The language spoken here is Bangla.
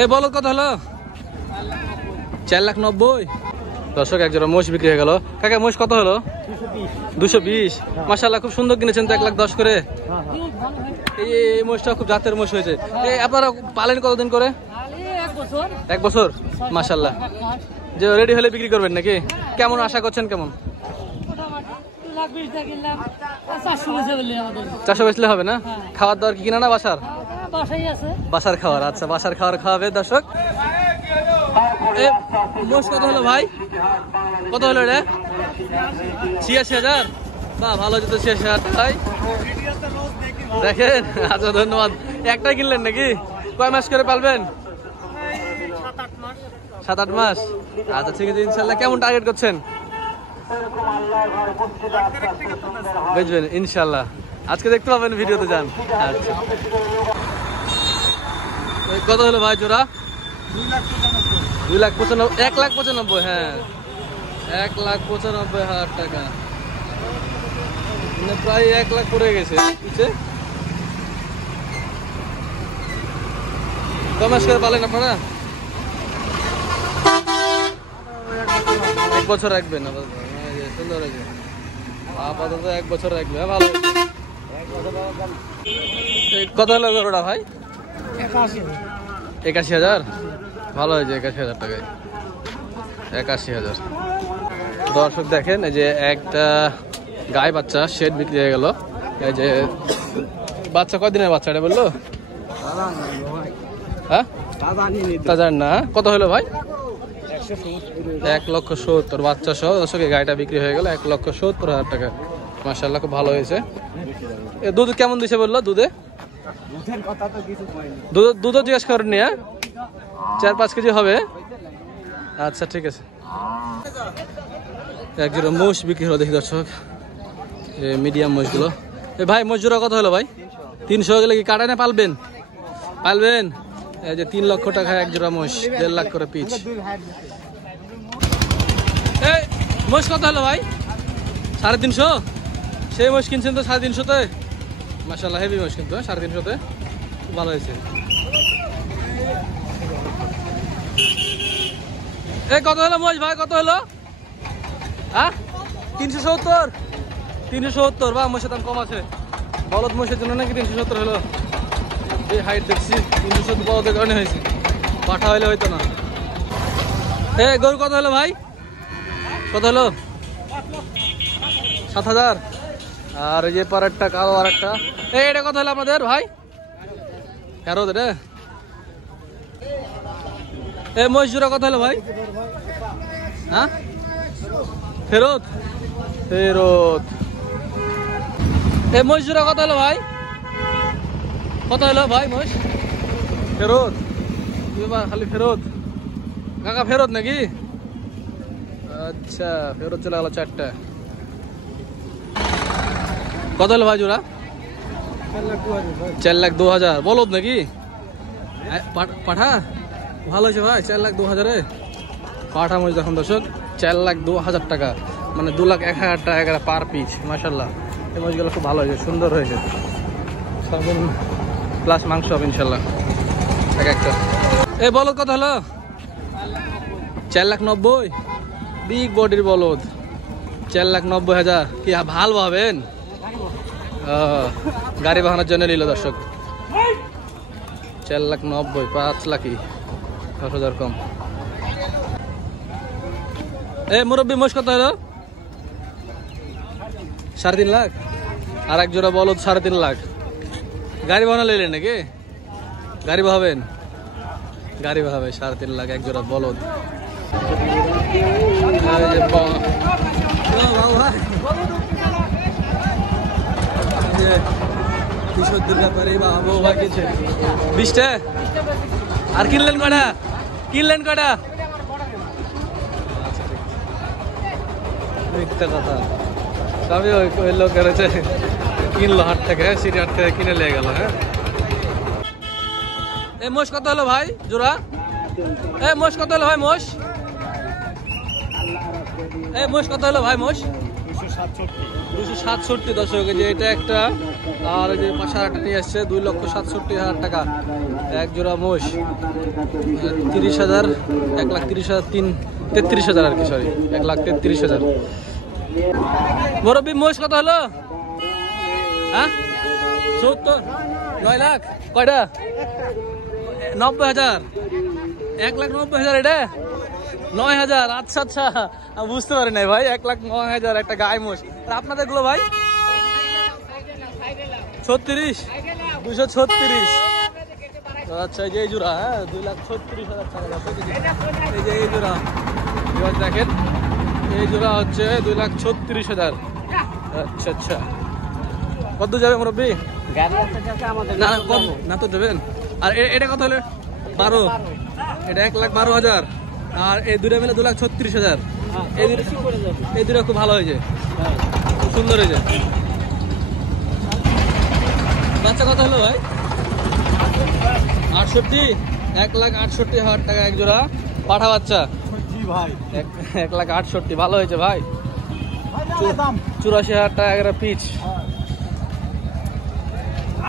এই বলো কত হলো? 4,90,000। দর্শক এক জোড়া মোষ বিক্রি হয়ে গেল। কাকা মোষ কত হলো? 220। মাশাআল্লাহ খুব সুন্দর কিনেছেন তো, 1,10,000 করে। এই মোষটা খুব জাতের মোষ হয়েছে। আপনারা পালেন কতদিন করে? 1 বছর। মাশাআল্লাহ। যে রেডি হলে বিক্রি করবেন নাকি? কেমন আশা করছেন? কেমন 400 বেচলে হবে না? খাওয়ার দাওয়ার কি কিনা না বাসার? বাসার খাওয়ার। আচ্ছা বাসার খাওয়ার খাওয়াবে দর্শক। মোষ কত হলো ভাই? কত হলো এটা? 86,000। বাহ ভালো যেত 86,000 ভাই। দেখেন আচ্ছা ধন্যবাদ। একটাই কিনলেন নাকি? কয় মাস করে পালবেন? 7-8 মাস। আচ্ছা ঠিক আছে ইনশাল্লাহ। কেমন টার্গেট করছেন? বেচবেন ইনশাল্লাহ। আজকে দেখতে পাবেন ভিডিওতে যান। আচ্ছা কত হলো ভাই জোড়া? 1,95,000। হ্যাঁ 1,95,000 টাকা, মানে প্রায় 1 লাখ পড়ে গেছে। কয় মাস করে পালেন আপনারা? 1 বছর রাখবেন। সুন্দর হয়েছে আপাতত 1 বছর রাখবে। ভালো। কত হলো গরুটা ভাই? 81,000। ভালো হয়েছে 81,000 টাকায়। 81,000। দর্শক দেখেন এই যে একটা গাই বাচ্চা শেড বিক্রি হয়ে গেল। এই যে বাচ্চা কয়দিনের বাচ্চা এটা বললো? হ্যাঁ তাজা না। কত হলো ভাই? 1,70,000 বাচ্চা সহ। দর্শক এই গাড়িটা বিক্রি হয়ে গেল 1,70,000 টাকা। মাশাআল্লাহ খুব ভালো হয়েছে। দুধ কেমন দিছে বললো? দুধও জিজ্ঞেস করেননি? 4-5 কেজি হবে। আচ্ছা ঠিক আছে। এক জোড়া মোষ বিক্রি হলো দেখি দর্শক, মিডিয়াম মোষগুলো। ভাই মোষ জোড়া কত হলো ভাই? 300 গেলে কি কাটায় না পালবেন? পালবেন। এই যে 3 লক্ষ টাকা এক জোড়া মোষ, 1.5 লাখ করে পিচ। এই মোষ কত হলো ভাই? 350। সেই মোষ কিনছেন তো 350-তে? মাশাআল্লাহ হেভি মোষ কিন্তু 350-তে ভালো হয়েছে। এই কত হলো মোষ ভাই? কত হলো? হ্যাঁ 370। বা মোষের দাম কম আছে। বলদ মোষের জন্য নাকি 370 হলো? এই হাইট দেখছি 370 বলদের কারণে হয়েছে, পাঠা হইলে হইতো না। গরু কত হলো ভাই? কত হলো? 7,000। আর এই যে পারেরটা কালো আর একটা। এটা কত হলো আপনাদের ভাই? ফেরত রে। মোষ জোড়া কত হলো ভাই? হ্যাঁ ফেরত। মোষ জোড়া কত হলো ভাই? কত হলো ভাই মোষ? ফেরত। খালি ফেরত। কাকা ফেরত নাকি? আচ্ছা ফেরত চলে গেল 4টা। কত হলো ভাই জোড়া? 4,02,000। বলদ নাকি? পাঠা ভালো হয়েছে ভাই। 4,02,000-এ পাঠা মোষ দেখুন দর্শক। 4,02,000 টাকা, মানে 2,01,000 টাকা পার পিস। মাশাআল্লাহ এই মোষগুলো খুব ভালো হয়েছে, সুন্দর হয়েছে। সবন প্লাস মাংস হবে ইনশাল্লাহ এক একটা। বলদ কত হলো? 4,90,000। বিগ বডির বলদ 4,90,000। কি ভাল পাবেন? গাড়ি বাহানোর জন্য নিল দর্শক। 4,90,000, 5 লাখই 10,000 কম। মুরব্বী মোষ কত হলো? 3.5 লাখ। আর এক জোড়া বলদ 3.5 লাখ। গাড়ি বাহানো লইলেন নাকি? গাড়ি বাহাবেন? গাড়ি বাহাবে 3.5 লাখ এক জোড়া বলদ। আর কিনলেন কটা? মিথ্যা কথা সবই ওই লোকের হচ্ছে কিনলো হাট থেকে, সিটি হাট থেকে কিনে লেগে গেল। হ্যাঁ মোষ কত হলো ভাই জোড়া? মোষ কত হলো ভাই? মোষ কত হলো ভাই? মোষ 267। দর্শক যে এটা একটা আর এই যে পাশে আরেকটা নিয়ে আসছে 2,67,000 টাকা এক জোড়া মোষ। 30,000, 1,30,000, 33,000 আর কি, সরি 1,33,000। মুরব্বি মোষ কত হলো? হ্যাঁ 70, 9 লাখ কয়টা? 90,000, 1,90,000 এটা 9,000। আচ্ছা আচ্ছা, আমি বুঝতে পারি নাই ভাই, 1,09,000 একটা গায়ে মোষ। আর আপনাদের গুলো ভাই 36, 236। আচ্ছা এই যে এই জোড়া, হ্যাঁ 2,36,000 টাকা। এই যে এই জোড়া দেখেন, এই জোড়া হচ্ছে 2,36,000। আচ্ছা আচ্ছা, কত যাবে মুরব্বি? না কম না তো যাবেন। আর এটা কত হলে? 12, এটা 1,12,000। আর এই দুটো মিলে 2,36,000। এই দুটো খুব ভালো হয়েছে, খুব সুন্দর হয়েছে। বাচ্চা কত হলো ভাই? 68, 1,68,000 টাকা এক জোড়া পাঠা বাচ্চা। 1,68,000 ভালো হয়েছে ভাই। 84,000 টাকা পিচ।